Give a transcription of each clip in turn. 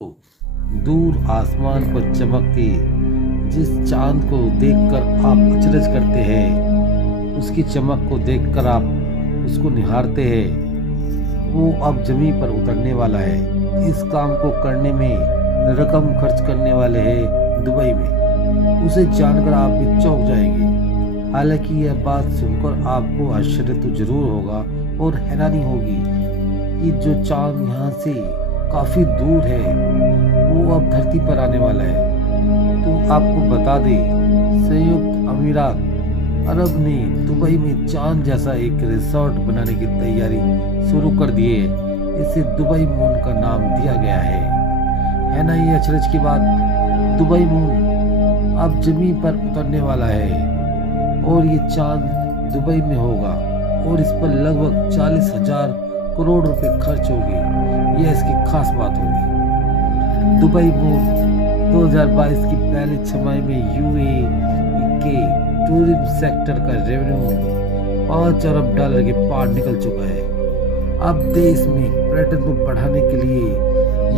दूर आसमान पर चमकते जिस चांद को देखकर आप अचरज करते हैं, उसकी चमक को देखकर आप उसको निहारते हैं, वो अब जमीन पर उतरने वाला है। इस काम को करने में रकम खर्च करने वाले हैं दुबई में। उसे जानकर आप भी चौंक जाएंगे। हालांकि यह बात सुनकर आपको आश्चर्य तो जरूर होगा और हैरानी होगी कि जो चांद यहाँ से काफी दूर है वो अब धरती पर आने वाला है। तो आपको बता दें, संयुक्त अमीरात अरब ने दुबई में चांद जैसा एक रिसोर्ट बनाने की तैयारी शुरू कर दी है। इसे दुबई मून का नाम दिया गया है ना ये अचरज की बात। दुबई मून अब जमीन पर उतरने वाला है और ये चांद दुबई में होगा और इस पर लगभग 40,000 करोड़ रुपए खर्च होंगे। यह इसकी खास बात होगी। दुबई मून 2022 की पहली छमाही में यूएई के टूरिज्म सेक्टर का रेवेन्यू $5 अरब के पार निकल चुका है। अब देश में पर्यटन को बढ़ाने के लिए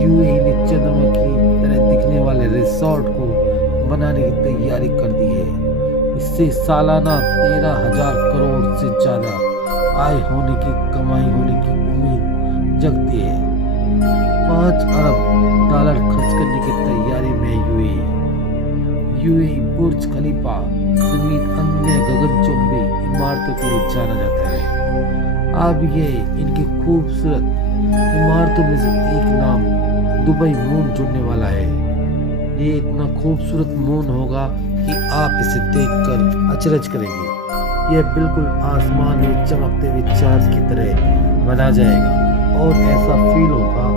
यूएई ने चंद्रमा की तरह दिखने वाले रिसोर्ट को बनाने की तैयारी कर दी है। इससे सालाना 13,000 करोड़ से ज्यादा आय होने की कमाई होने की उम्मीद जगती है। $5 अरब खर्च करने की तैयारी में यूएई बुर्ज खलीफा समेत अन्य गगनचुंबी इमारतों के लिए जाना जाता है। अब ये इनकी खूबसूरत इमारतों में से एक नाम दुबई मून जुड़ने वाला है। ये इतना खूबसूरत मून होगा कि आप इसे देखकर अचरज करेंगे। यह बिल्कुल आसमान में चमकते हुए चांद की तरह बना जाएगा और ऐसा फील होगा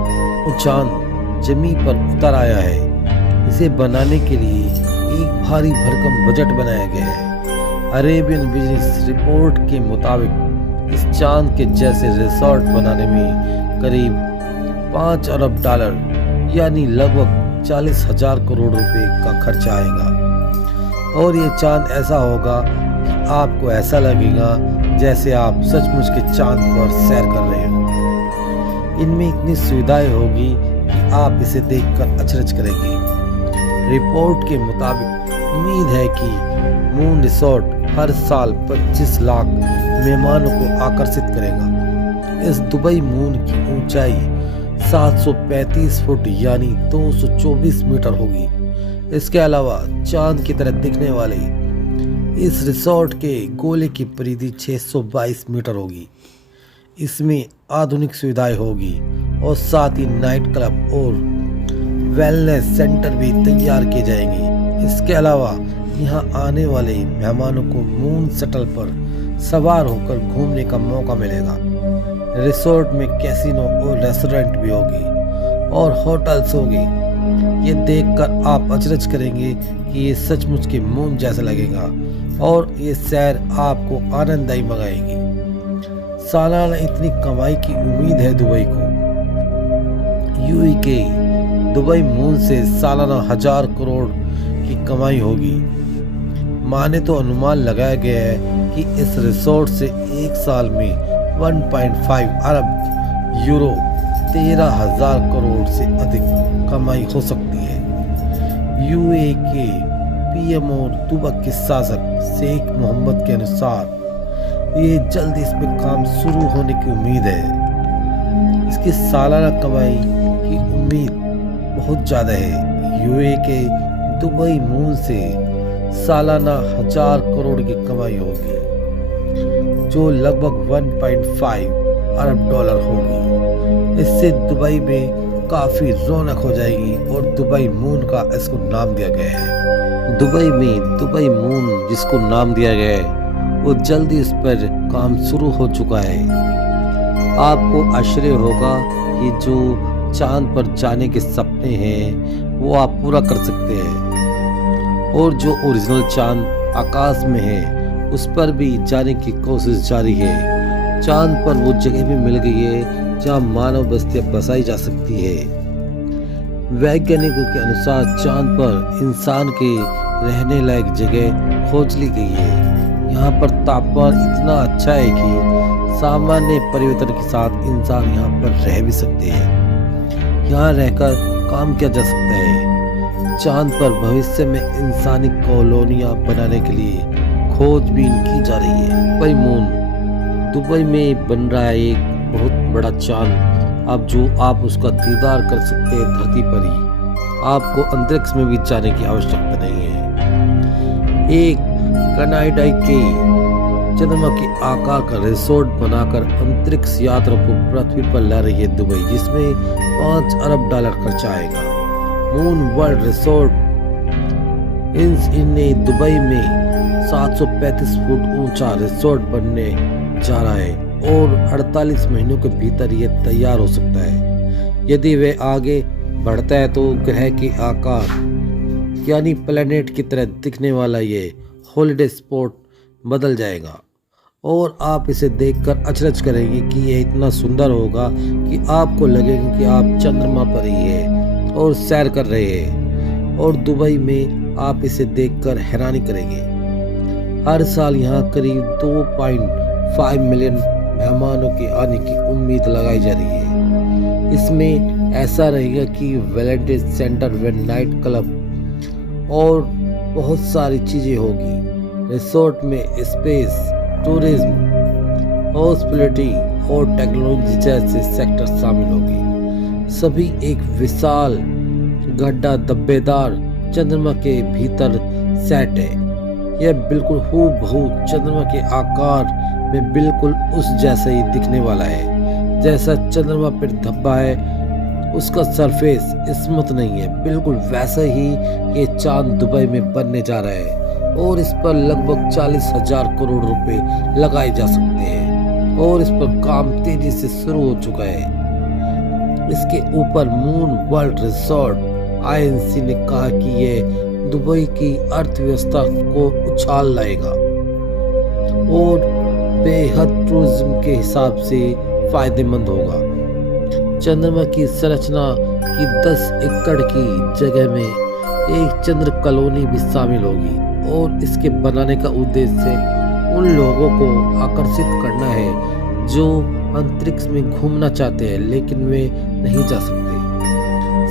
वो चांद जमीन पर उतर आया है। इसे बनाने के लिए एक भारी भरकम बजट बनाया गया है। अरेबियन बिजनेस रिपोर्ट के मुताबिक इस चांद के जैसे रिसोर्ट बनाने में करीब $5 अरब यानी लगभग 40,000 करोड़ रुपए का खर्च आएगा। और ये चांद ऐसा होगा कि आपको ऐसा लगेगा जैसे आप सचमुच के चांद पर सैर कर रहे हो। इनमें इतनी सुविधाएं होगी कि आप इसे देखकर अचरज करेंगे। रिपोर्ट के मुताबिक उम्मीद है कि मून रिसोर्ट हर साल 25 लाख मेहमानों को आकर्षित करेगा। इस दुबई मून की ऊंचाई 735 फुट यानी 224 मीटर होगी। इसके अलावा चांद की तरह दिखने वाले इस रिसोर्ट के गोले की परिधि 622 मीटर होगी। इसमें आधुनिक सुविधाएं होगी और साथ ही नाइट क्लब और वेलनेस सेंटर भी तैयार किए जाएंगे। इसके अलावा यहाँ आने वाले मेहमानों को मून शटल पर सवार होकर घूमने का मौका मिलेगा। रिसोर्ट में कैसीनो और रेस्टोरेंट भी होंगे और होटल्स होंगे। ये देखकर आप अचरज करेंगे कि ये सचमुच के मून जैसा लगेगा और ये सैर आपको आनंददायी मंगाएगी। सालाना इतनी कमाई की उम्मीद है दुबई को। यूएई के दुबई मून से सालाना 1,000 करोड़ की कमाई होगी। माने तो अनुमान लगाया गया है कि इस रिसोर्ट से एक साल में 1.5 अरब यूरो 13,000 करोड़ से अधिक कमाई हो सकती है। यूएई के पीएम और दुबई के शासक शेख मोहम्मद के अनुसार ये जल्द इस पे काम शुरू होने की उम्मीद है। इसकी सालाना कमाई की उम्मीद बहुत ज़्यादा है। यूएई के दुबई मून से सालाना 1,000 करोड़ की कमाई होगी, जो लगभग 1.5 अरब डॉलर होगी। इससे दुबई में काफ़ी रौनक हो जाएगी और दुबई मून का इसको नाम दिया गया है। दुबई में दुबई मून जिसको नाम दिया गया है वो जल्दी इस पर काम शुरू हो चुका है। आपको आश्चर्य होगा कि जो चांद पर जाने के सपने हैं वो आप पूरा कर सकते हैं और जो ओरिजिनल चांद आकाश में है उस पर भी जाने की कोशिश जारी है। चांद पर वो जगह भी मिल गई है जहां मानव बस्तियां बसाई जा सकती है। वैज्ञानिकों के अनुसार चांद पर इंसान के रहने लायक जगह खोज ली गई है। यहाँ पर तापमान इतना अच्छा है कि सामान्य परिवर्तन के साथ इंसान यहाँ पर रह भी सकते हैं। यहाँ रहकर काम किया जा सकता है। चांद पर भविष्य में इंसानी कॉलोनियां बनाने के लिए खोजबीन की जा रही है। दुबई मून, दुबई में बन रहा है एक बहुत बड़ा चांद। आप उसका दीदार कर सकते हैं धरती पर ही। आपको अंतरिक्ष में भी जाने की आवश्यकता नहीं है। एक कनाडा के चंद्रमा के आकार का रिसोर्ट बनाकर अंतरिक्ष यात्रा को पृथ्वी पर ला रही है दुबई, जिसमें $5 अरब खर्च आएगा। मून वर्ल्ड रिसोर्ट इन्हें दुबई में 735 फुट ऊंचा रिसोर्ट बनने जा रहा है और 48 महीनों के भीतर यह तैयार हो सकता है। यदि वे आगे बढ़ता है तो ग्रह के आकार यानी प्लेनेट की तरह दिखने वाला ये हॉलिडे स्पॉट बदल जाएगा और आप इसे देखकर अचरज करेंगे कि यह इतना सुंदर होगा कि आपको लगेगा कि आप चंद्रमा पर ही है और सैर कर रहे हैं। और दुबई में आप इसे देखकर हैरानी करेंगे। हर साल यहाँ करीब 2.5 मिलियन मेहमानों के आने की उम्मीद लगाई जा रही है। इसमें ऐसा रहेगा कि वैलेंटाइन सेंटर व नाइट क्लब और बहुत सारी चीजें होगी। रिसोर्ट में स्पेस, टूरिज्म, हॉस्पिटैलिटी और टेक्नोलॉजी जैसे सेक्टर शामिल होंगे। सभी एक विशाल गड्ढा धब्बेदार चंद्रमा के भीतर सेट है। यह बिल्कुल हूबहू चंद्रमा के आकार में बिल्कुल उस जैसा ही दिखने वाला है जैसा चंद्रमा पर धब्बा है। उसका सरफेस स्मूथ नहीं है, बिल्कुल वैसा ही ये चांद दुबई में बनने जा रहा है और इस पर लगभग 40,000 करोड़ रुपए लगाए जा सकते हैं और इस पर काम तेजी से शुरू हो चुका है। इसके ऊपर मून वर्ल्ड रिसोर्ट INC ने कहा कि यह दुबई की अर्थव्यवस्था को उछाल लाएगा और बेहद टूरिज्म के हिसाब से फायदेमंद होगा। चंद्रमा की संरचना की 10 एकड़ की जगह में एक चंद्र कॉलोनी भी शामिल होगी और इसके बनाने का उद्देश्य उन लोगों को आकर्षित करना है जो अंतरिक्ष में घूमना चाहते हैं लेकिन वे नहीं जा सकते।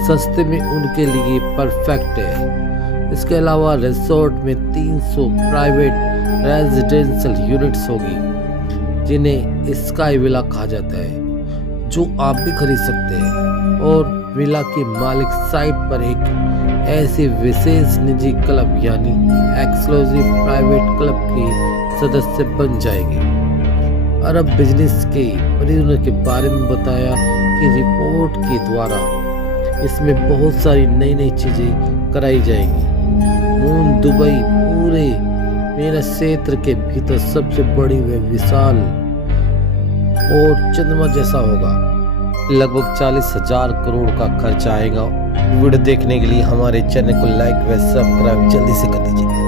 सस्ते में उनके लिए परफेक्ट है। इसके अलावा रिसोर्ट में 300 प्राइवेट रेजिडेंशियल यूनिट्स होगी जिन्हें स्काई विला कहा जाता है, जो आप भी खरीद सकते हैं। और विला के मालिक साइट पर एक ऐसे विशेष निजी क्लब यानी एक्सक्लूसिव प्राइवेट क्लब के सदस्य बन जाएंगे। अरब बिजनेस के परियोजना के बारे में बताया कि रिपोर्ट के द्वारा इसमें बहुत सारी नई नई चीजें कराई जाएंगी। मून दुबई पूरे मेरा क्षेत्र के भीतर सबसे बड़ी व विशाल और चंद्रमा जैसा होगा। लगभग 40,000 करोड़ का खर्च आएगा। वीडियो देखने के लिए हमारे चैनल को लाइक व सब्सक्राइब जल्दी से कर दीजिए।